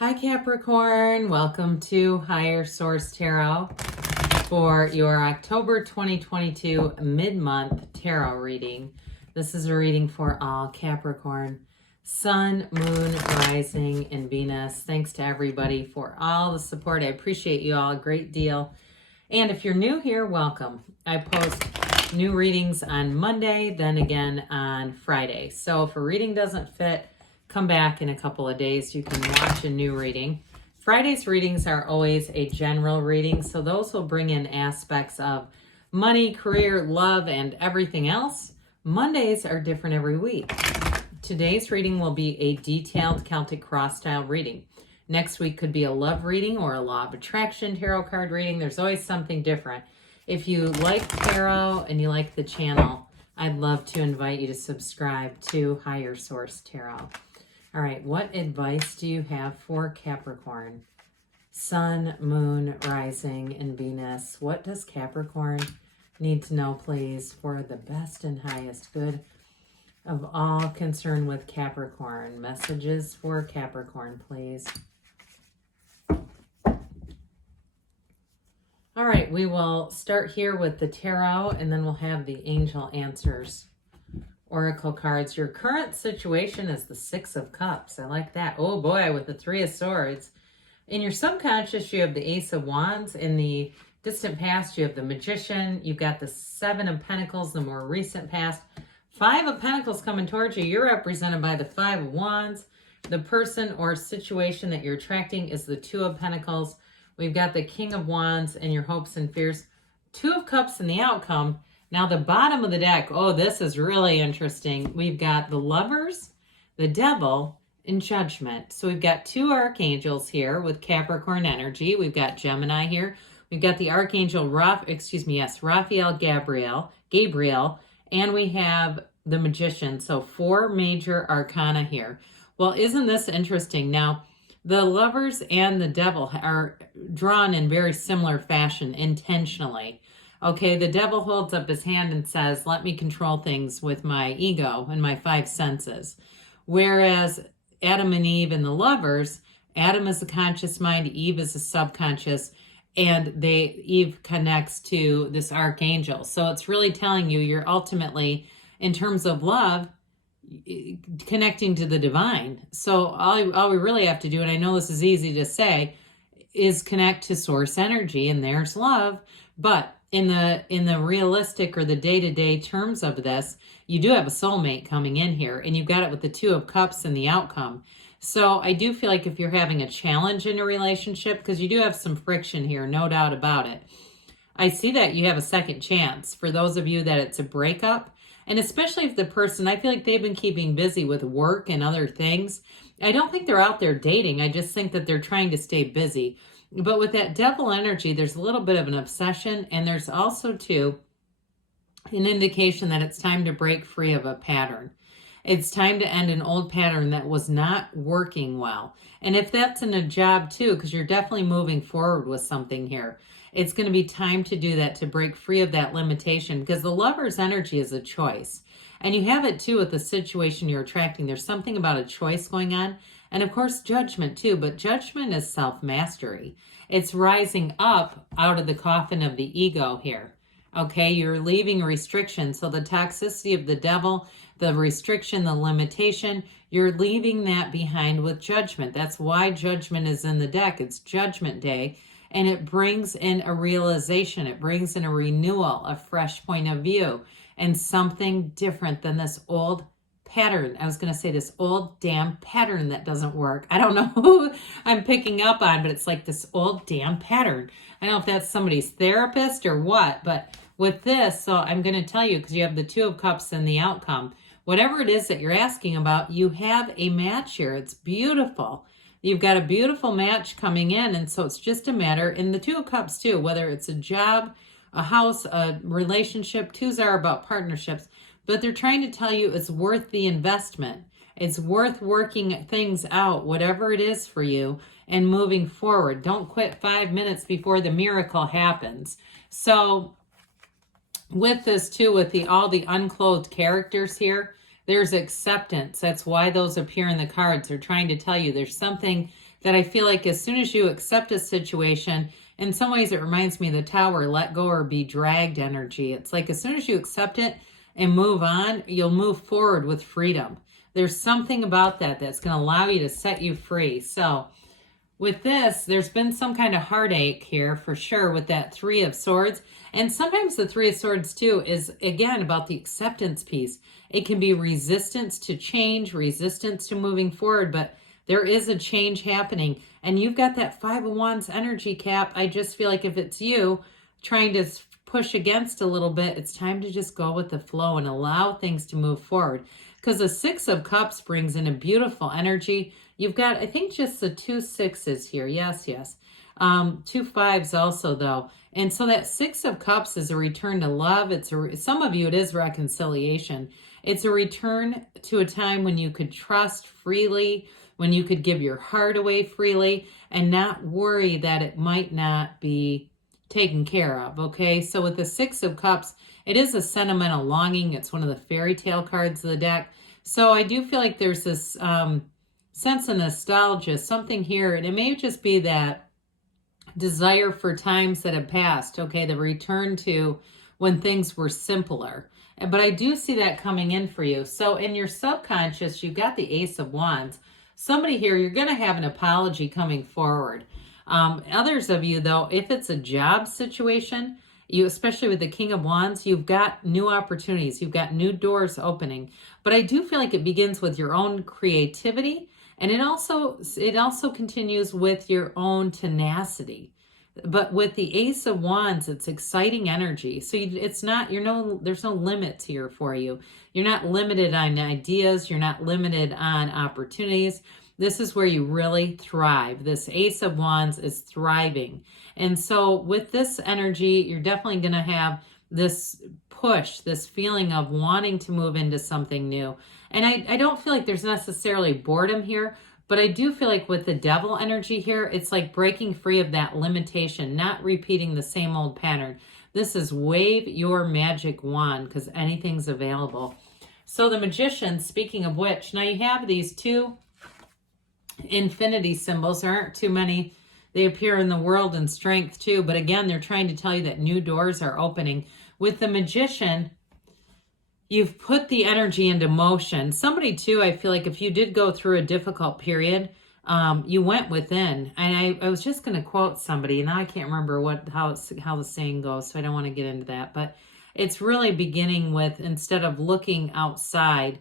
Hi Capricorn, welcome to Higher Source Tarot for your October 2022 mid-month tarot reading. This is a reading for all Capricorn, Sun, Moon, Rising, and Venus. Thanks to everybody for all the support. I appreciate you all a great deal. And if you're new here, welcome. I post new readings on Monday, then again on Friday. So if a reading doesn't fit, come back in a couple of days. You can watch a new reading. Friday's readings are always a general reading, so those will bring in aspects of money, career, love, and everything else. Mondays are different every week. Today's reading will be a detailed Celtic cross style reading. Next week could be a love reading or a law of attraction tarot card reading. There's always something different. If you like tarot and you like the channel, I'd love to invite you to subscribe to Higher Source Tarot. All right, what advice do you have for Capricorn? Sun, Moon, Rising, and Venus. What does Capricorn need to know, please, for the best and highest good of all concerned with Capricorn? Messages for Capricorn, please. All right, we will start here with the tarot, and then we'll have the angel answers. Oracle cards. Your current situation is the Six of Cups. I like that. Oh boy, with the Three of Swords. In your subconscious, you have the Ace of Wands. In the distant past, you have the Magician. You've got the Seven of Pentacles, the more recent past. Five of Pentacles coming towards you. You're represented by the Five of Wands. The person or situation that you're attracting is the Two of Pentacles. We've got the King of Wands and your hopes and fears. Two of Cups and the outcome. Now the bottom of the deck, oh, this is really interesting. We've got the Lovers, the Devil, and Judgment. So we've got two archangels here with Capricorn energy. We've got Gemini here. We've got the Archangel Raphael Gabriel, and we have the Magician. So four major arcana here. Well, isn't this interesting? Now, the Lovers and the Devil are drawn in very similar fashion intentionally. Okay, the Devil holds up his hand and says, let me control things with my ego and my five senses. Whereas Adam and Eve and the Lovers, Adam is the conscious mind, Eve is the subconscious, and Eve connects to this archangel. So it's really telling you you're ultimately, in terms of love, connecting to the divine. So all we really have to do, and I know this is easy to say, is connect to source energy, and there's love. But in the realistic or the day-to-day terms of this, you do have a soulmate coming in here, and you've got it with the Two of Cups and the outcome. So I do feel like if you're having a challenge in a relationship, because you do have some friction here, no doubt about it, I see that you have a second chance. For those of you that it's a breakup, and especially if the person, I feel like they've been keeping busy with work and other things. I don't think they're out there dating. I just think that they're trying to stay busy. But with that Devil energy, there's a little bit of an obsession, and there's also, too, an indication that it's time to break free of a pattern. It's time to end an old pattern that was not working well. And if that's in a job, too, because you're definitely moving forward with something here, it's going to be time to do that, to break free of that limitation, because the Lover's energy is a choice. And you have it, too, with the situation you're attracting. There's something about a choice going on. And of course, Judgment too, but Judgment is self-mastery. It's rising up out of the coffin of the ego here. Okay, you're leaving restriction. So the toxicity of the Devil, the restriction, the limitation, you're leaving that behind with Judgment. That's why Judgment is in the deck. It's Judgment Day, and it brings in a realization. It brings in a renewal, a fresh point of view, and something different than this old pattern. I was going to say this old damn pattern that doesn't work. I don't know who I'm picking up on, but it's like this old damn pattern. I don't know if that's somebody's therapist or what, but with this, so I'm going to tell you, because you have the Two of Cups and the outcome, whatever it is that you're asking about, you have a match here. It's beautiful. You've got a beautiful match coming in, and so it's just a matter, in the Two of Cups too, whether it's a job, a house, a relationship, twos are about partnerships, but they're trying to tell you it's worth the investment. It's worth working things out, whatever it is for you, and moving forward. Don't quit 5 minutes before the miracle happens. So with this too, with all the unclothed characters here, There's acceptance. That's why those appear in the cards. They're trying to tell you there's something that I feel like as soon as you accept a situation, in some ways it reminds me of the Tower, let go or be dragged energy. It's like as soon as you accept it and move on, you'll move forward with freedom. There's something about that that's going to allow you to set you free. So with this, there's been some kind of heartache here for sure with that Three of Swords. And sometimes the Three of Swords too is, again, about the acceptance piece. It can be resistance to change, resistance to moving forward, but there is a change happening. And you've got that Five of Wands energy, Cap. I just feel like if it's you trying to push against a little bit, it's time to just go with the flow and allow things to move forward. Because the Six of Cups brings in a beautiful energy. You've got, I think, just the 2 6s here. Yes, yes. 2 5s also, though. And so that Six of Cups is a return to love. Some of you, it is reconciliation. It's a return to a time when you could trust freely, when you could give your heart away freely and not worry that it might not be taken care of, okay? So with the Six of Cups, it is a sentimental longing. It's one of the fairy tale cards of the deck. So I do feel like there's this sense of nostalgia, something here, and it may just be that desire for times that have passed, okay? The return to when things were simpler. But I do see that coming in for you. So in your subconscious, you've got the Ace of Wands. Somebody here, you're going to have an apology coming forward. Others of you, though, if it's a job situation, you, especially with the King of Wands, you've got new opportunities. You've got new doors opening. But I do feel like it begins with your own creativity, and it also continues with your own tenacity. But with the Ace of Wands, it's exciting energy. So there's no limits here for you. You're not limited on ideas. You're not limited on opportunities. This is where you really thrive. This Ace of Wands is thriving. And so with this energy, you're definitely going to have this push, this feeling of wanting to move into something new. And I don't feel like there's necessarily boredom here, but I do feel like with the Devil energy here, it's like breaking free of that limitation, not repeating the same old pattern. This is wave your magic wand because anything's available. So the Magician, speaking of which, now you have these 2 infinity symbols. There aren't too many. They appear in the World and Strength too. But again, they're trying to tell you that new doors are opening. With the Magician, you've put the energy into motion. Somebody too, I feel like if you did go through a difficult period, you went within. And I was just going to quote somebody, and now I can't remember how the saying goes, so I don't want to get into that. But it's really beginning with, instead of looking outside,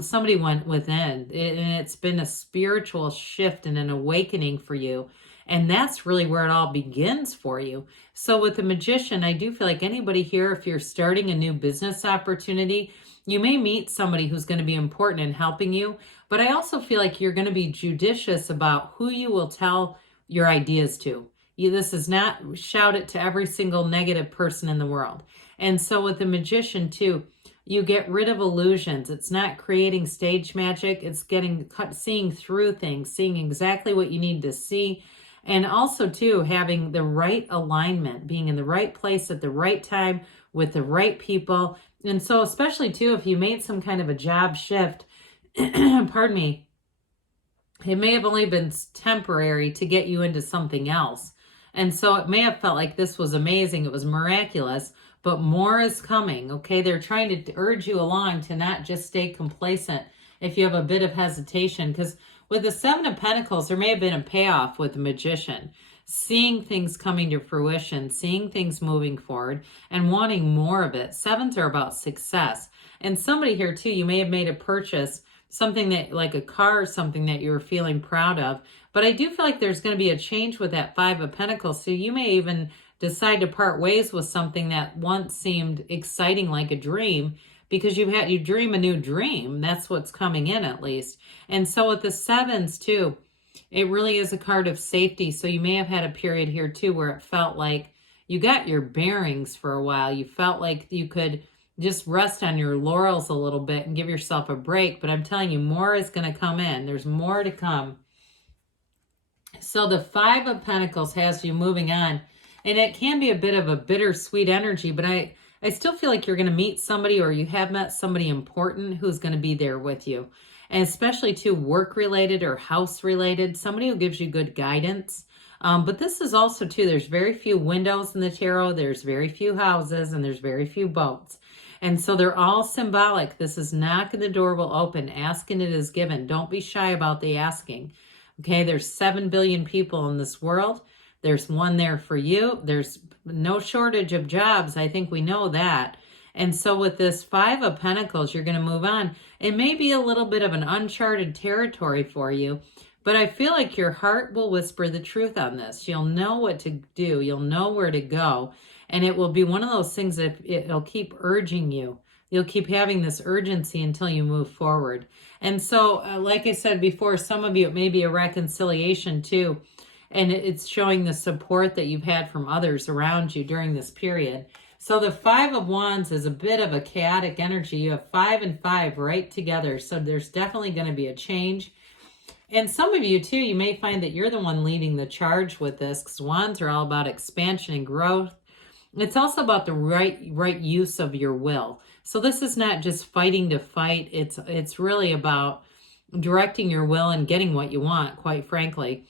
somebody went within. And it's been a spiritual shift and an awakening for you. And that's really where it all begins for you. So with the Magician, I do feel like anybody here, if you're starting a new business opportunity, you may meet somebody who's going to be important in helping you. But I also feel like you're going to be judicious about who you will tell your ideas to. This is not shout it to every single negative person in the world. And so with the Magician too, you get rid of illusions. It's not creating stage magic. It's seeing through things, seeing exactly what you need to see. And also, too, having the right alignment, being in the right place at the right time with the right people. And so, especially, too, if you made some kind of a job shift, pardon me, it may have only been temporary to get you into something else. And so it may have felt like this was amazing. It was miraculous, but more is coming, okay? They're trying to urge you along to not just stay complacent if you have a bit of hesitation, because with the Seven of Pentacles, there may have been a payoff with the Magician, seeing things coming to fruition, seeing things moving forward, and wanting more of it. Sevens are about success. And somebody here, too, you may have made a purchase, something that, like a car or something that you were feeling proud of. But I do feel like there's going to be a change with that Five of Pentacles. So you may even decide to part ways with something that once seemed exciting like a dream, because you dream a new dream. That's what's coming in, at least. And so with the Sevens too, it really is a card of safety. So you may have had a period here too where it felt like you got your bearings for a while. You felt like you could just rest on your laurels a little bit and give yourself a break. But I'm telling you, more is going to come in. There's more to come. So the Five of Pentacles has you moving on. And it can be a bit of a bittersweet energy, but I I still feel like you're going to meet somebody, or you have met somebody important who's going to be there with you. And especially too, work related or house related, somebody who gives you good guidance. But this is also too, there's very few windows in the tarot, there's very few houses, and there's very few boats. And so they're all symbolic. This is knocking, the door will open. Asking, it is given. Don't be shy about the asking. Okay, there's 7 billion people in this world. There's one there for you. There's no shortage of jobs. I think we know that. And so with this 5 of Pentacles, you're going to move on. It may be a little bit of an uncharted territory for you, but I feel like your heart will whisper the truth on this. You'll know what to do. You'll know where to go. And it will be one of those things that it'll keep urging you. You'll keep having this urgency until you move forward. And so, like I said before, some of you, it may be a reconciliation too. And it's showing the support that you've had from others around you during this period. So the 5 of Wands is a bit of a chaotic energy. You have 5 and 5 right together. So there's definitely going to be a change. And some of you too, you may find that you're the one leading the charge with this, because Wands are all about expansion and growth. It's also about the right use of your will. So this is not just fighting to fight. It's really about directing your will and getting what you want, quite frankly.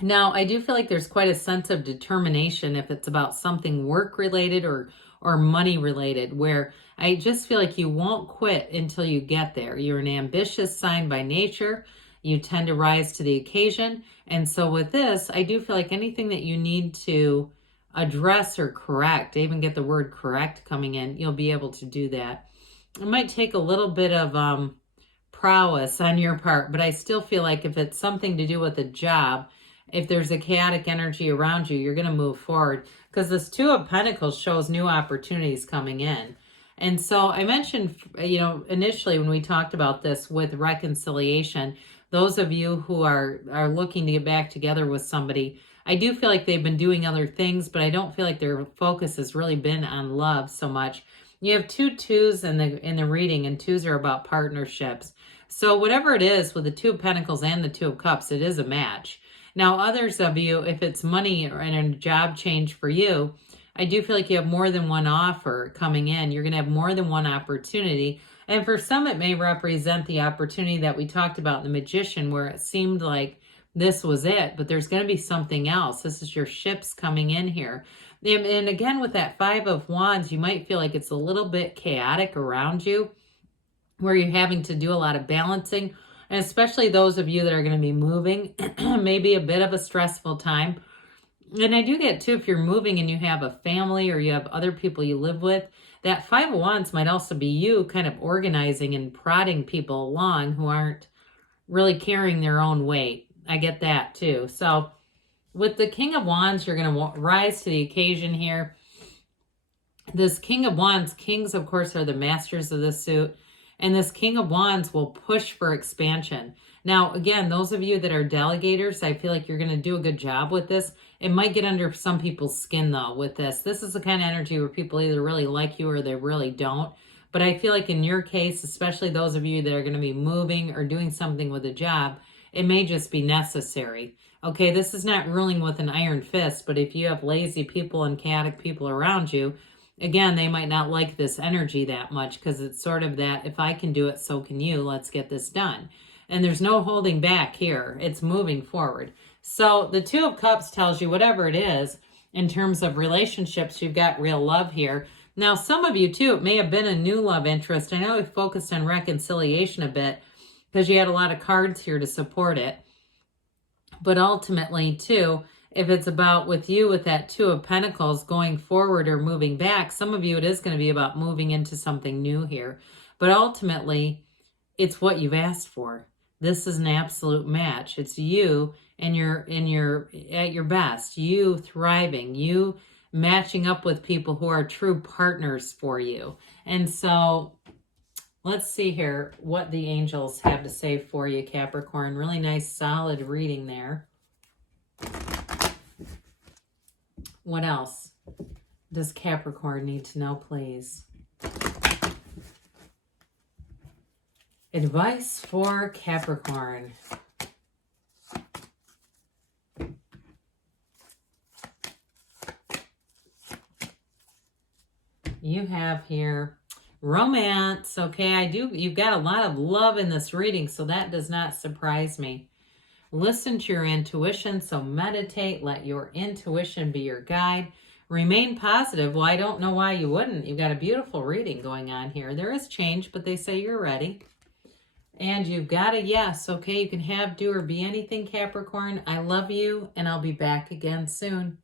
Now, I do feel like there's quite a sense of determination if it's about something work-related or money related, where I just feel like you won't quit until you get there. You're an ambitious sign by nature. You tend to rise to the occasion. And so with this, I do feel like anything that you need to address or correct, I even get the word correct coming in, you'll be able to do that. It might take a little bit of prowess on your part, but I still feel like if it's something to do with a job, if there's a chaotic energy around you, you're going to move forward, because this 2 of Pentacles shows new opportunities coming in. And so I mentioned, initially when we talked about this with reconciliation, those of you who are looking to get back together with somebody, I do feel like they've been doing other things, but I don't feel like their focus has really been on love so much. You have 2 2s in the reading, and 2s are about partnerships. So whatever it is with the 2 of Pentacles and the 2 of Cups, it is a match. Now, others of you, if it's money or a job change for you, I do feel like you have more than one offer coming in. You're going to have more than one opportunity. And for some, it may represent the opportunity that we talked about in the Magician, where it seemed like this was it, but there's going to be something else. This is your ships coming in here. And again, with that 5 of Wands, you might feel like it's a little bit chaotic around you, where you're having to do a lot of balancing. And especially those of you that are going to be moving, maybe a bit of a stressful time. And I do get too, if you're moving and you have a family or you have other people you live with, that 5 of Wands might also be you kind of organizing and prodding people along who aren't really carrying their own weight. I get that too. So with the King of Wands, you're going to rise to the occasion here. This King of Wands, kings, of course, are the masters of the suit. And this King of Wands will push for expansion. Now, again, those of you that are delegators, I feel like you're going to do a good job with this. It might get under some people's skin, though, with this. This is the kind of energy where people either really like you or they really don't. But I feel like in your case, especially those of you that are going to be moving or doing something with a job, it may just be necessary. Okay, this is not ruling with an iron fist, but if you have lazy people and chaotic people around you, again, they might not like this energy that much, because it's sort of that, if I can do it, so can you. Let's get this done. And there's no holding back here. It's moving forward. So the 2 of Cups tells you whatever it is in terms of relationships, you've got real love here. Now, some of you too, it may have been a new love interest. I know we focused on reconciliation a bit because you had a lot of cards here to support it. But ultimately too, if it's about with you with that 2 of Pentacles going forward or moving back, some of you it is going to be about moving into something new here. But ultimately, it's what you've asked for. This is an absolute match. It's you and you're at your best, you thriving, you matching up with people who are true partners for you. And so let's see here what the angels have to say for you, Capricorn. Really nice, solid reading there. What else does Capricorn need to know, please? Advice for Capricorn. You have here romance. Okay, you've got a lot of love in this reading, so that does not surprise me. Listen to your intuition, so meditate. Let your intuition be your guide. Remain positive. Well, I don't know why you wouldn't. You've got a beautiful reading going on here. There is change, but they say you're ready. And you've got a yes. Okay, you can have, do, or be anything, Capricorn. I love you, and I'll be back again soon.